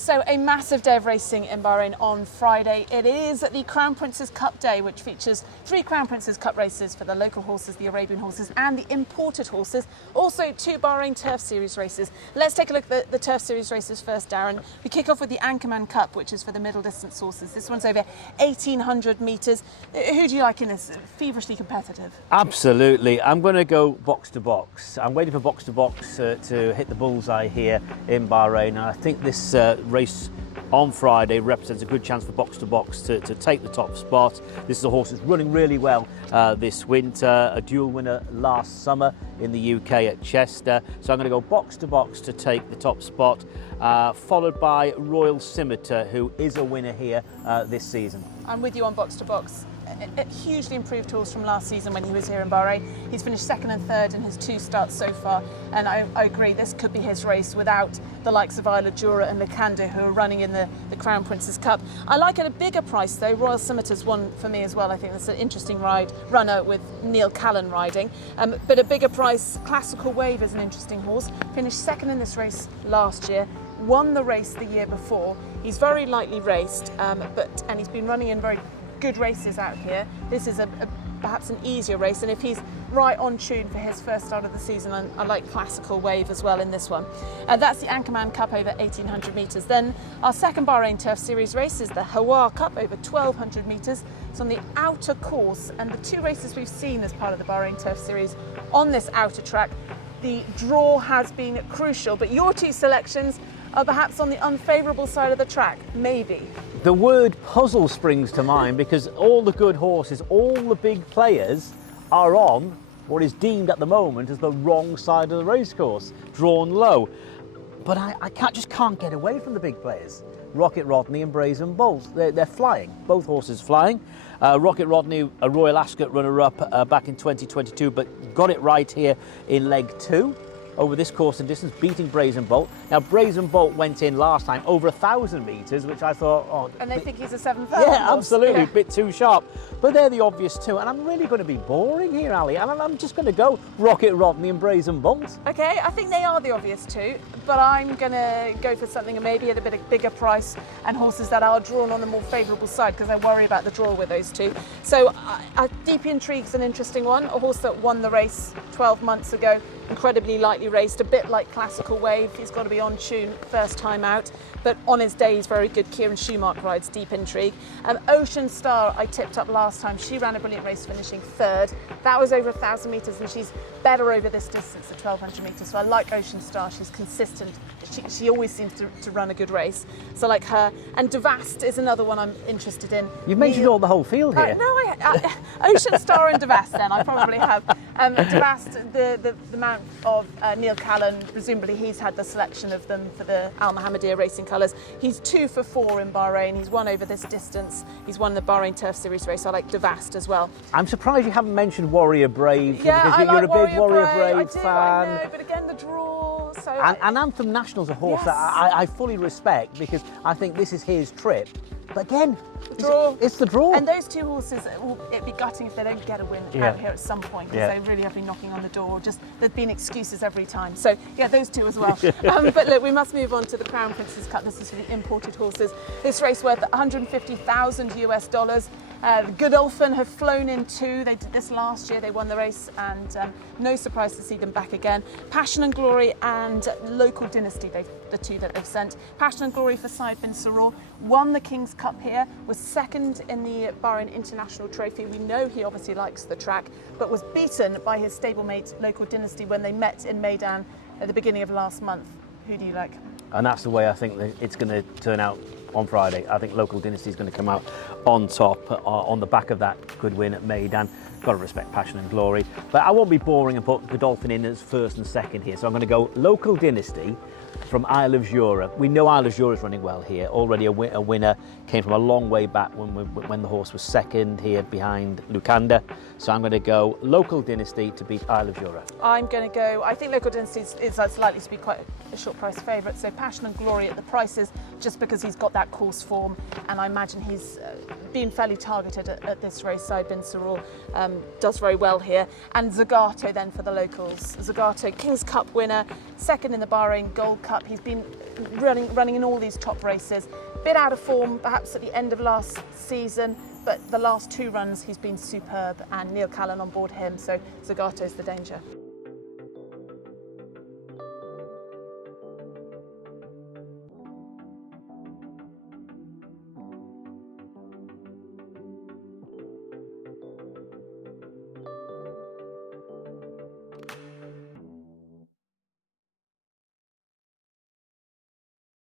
So a massive day of racing in Bahrain on Friday. It is the Crown Prince's Cup Day, which features 3 Crown Prince's Cup races for the local horses, the Arabian horses and the imported horses. Also 2 Bahrain Turf Series races. Let's take a look at the Turf Series races first, Darren. We kick off with the Anchorman Cup, which is for the middle distance horses. This one's over 1,800 metres. Who do you like in this? Feverishly competitive. Absolutely. I'm going to go box to box. I'm waiting for box to box to hit the bullseye here in Bahrain. And I think this race on Friday represents a good chance for box to box to take the top spot. This is a horse that's running really well this winter, a dual winner last summer in the UK at Chester. So I'm going to go box to box to take the top spot, followed by Royal Scimitar, who is a winner here this season. I'm with you on box to box. A hugely improved horse from last season when he was here in Bahrain. He's finished 2nd and 3rd in his 2 starts so far, and I agree this could be his race without the likes of Aly Vance and Lucanda, who are running in the Crown Prince's Cup. I like at a bigger price though. Royal Scimitar's one for me as well. I think that's an interesting runner with Neil Callan riding, but a bigger price. Classical Wave is an interesting horse. Finished 2nd in this race last year. Won the race the year before. He's very lightly raced, and he's been running in very good races out here. This is perhaps an easier race, and if he's right on tune for his first start of the season, I like Classical Wave as well in this one. That's the Anchorman Cup over 1,800 metres. Then our second Bahrain Turf Series race is the Hawa Cup over 1,200 metres. It's on the outer course, and the 2 races we've seen as part of the Bahrain Turf Series on this outer track, the draw has been crucial, but your 2 selections are perhaps on the unfavourable side of the track, maybe. The word puzzle springs to mind because all the good horses, all the big players are on what is deemed at the moment as the wrong side of the racecourse, drawn low. But I just can't get away from the big players. Rocket Rodney and Brazen Bolt, they're flying, both horses flying. Rocket Rodney, a Royal Ascot runner-up back in 2022, but got it right here in leg 2. Over this course and distance, beating Brazen Bolt. Now, Brazen Bolt went in last time over 1,000 metres, which I thought, oh... And they think he's a 7,000 Yeah, horse. absolutely, Yeah. a bit too sharp. But they're the obvious 2, and I'm really going to be boring here, Ali, and I'm just going to go Rocket Rodney and Brazen Bolt. Okay, I think they are the obvious 2, but I'm going to go for something maybe at a bit of bigger price and horses that are drawn on the more favourable side, because I worry about the draw with those 2. So Deep Intrigue's an interesting one, a horse that won the race 12 months ago, incredibly lightly raced, a bit like Classical Wave. He's got to be on tune first time out, but on his day he's very good. Kieran Schumacher rides Deep Intrigue. Ocean Star I tipped up last time. She ran a brilliant race, finishing 3rd. That was over 1,000 metres, and she's better over this distance at 1,200 metres. So I like Ocean Star. She's consistent. She always seems to run a good race. So I like her. And Devast is another one I'm interested in. You've mentioned all the whole field here. No, Ocean Star and Devast then, I probably have. Devast, the mount of Neil Callan, presumably he's had the selection of them for the Al Mohammedia Racing colours. He's 2 for 4 in Bahrain. He's won over this distance. He's won the Bahrain Turf Series race. I like Devast as well. I'm surprised you haven't mentioned Warrior Brave, yeah, because you're a big Warrior Brave fan. I know, but again, the draw. So and Anthem National's a horse that I fully respect, because I think this is his trip. But again, it's the draw. And those 2 horses, it'd be gutting if they don't get a win out here at some point, because they really have been knocking on the door. Just there's been excuses every time. So yeah, those 2 as well. But look, we must move on to the Crown Prince's Cup. This is for the imported horses. This race worth $150,000 US. The Godolphin have flown in 2. They did this last year. They won the race, and no surprise to see them back again. Passion and Glory and Local Dynasty, the 2 that they've sent. Passion and Glory for Said bin Saror won the King's Cup here, was 2nd in the Bahrain International Trophy. We know he obviously likes the track, but was beaten by his stablemate Local Dynasty when they met in Meydan at the beginning of last month. Who do you like? And that's the way I think that it's going to turn out on Friday. I think Local Dynasty is going to come out on top on the back of that good win at Meydan. Got to respect Passion and Glory. But I won't be boring and put Godolphin in as 1st and 2nd here. So I'm going to go Local Dynasty from Isle of Jura. We know Isle of Jura is running well here. Already a winner, came from a long way back when the horse was 2nd here behind Lucanda. So I'm going to go Local Dynasty to beat Isle of Jura. I'm going to go, I think Local Dynasty is likely to be quite a short price favourite. So Passion and Glory at the prices, just because he's got that course form, and I imagine he's been fairly targeted at this race. Said bin Saror does very well here. And Zagato then for the locals. Zagato, King's Cup winner, 2nd in the Bahrain Gold Cup. He's been running in all these top races. Bit out of form perhaps at the end of last season, but the last 2 runs he's been superb, and Neil Callan on board him, so Zagato's the danger.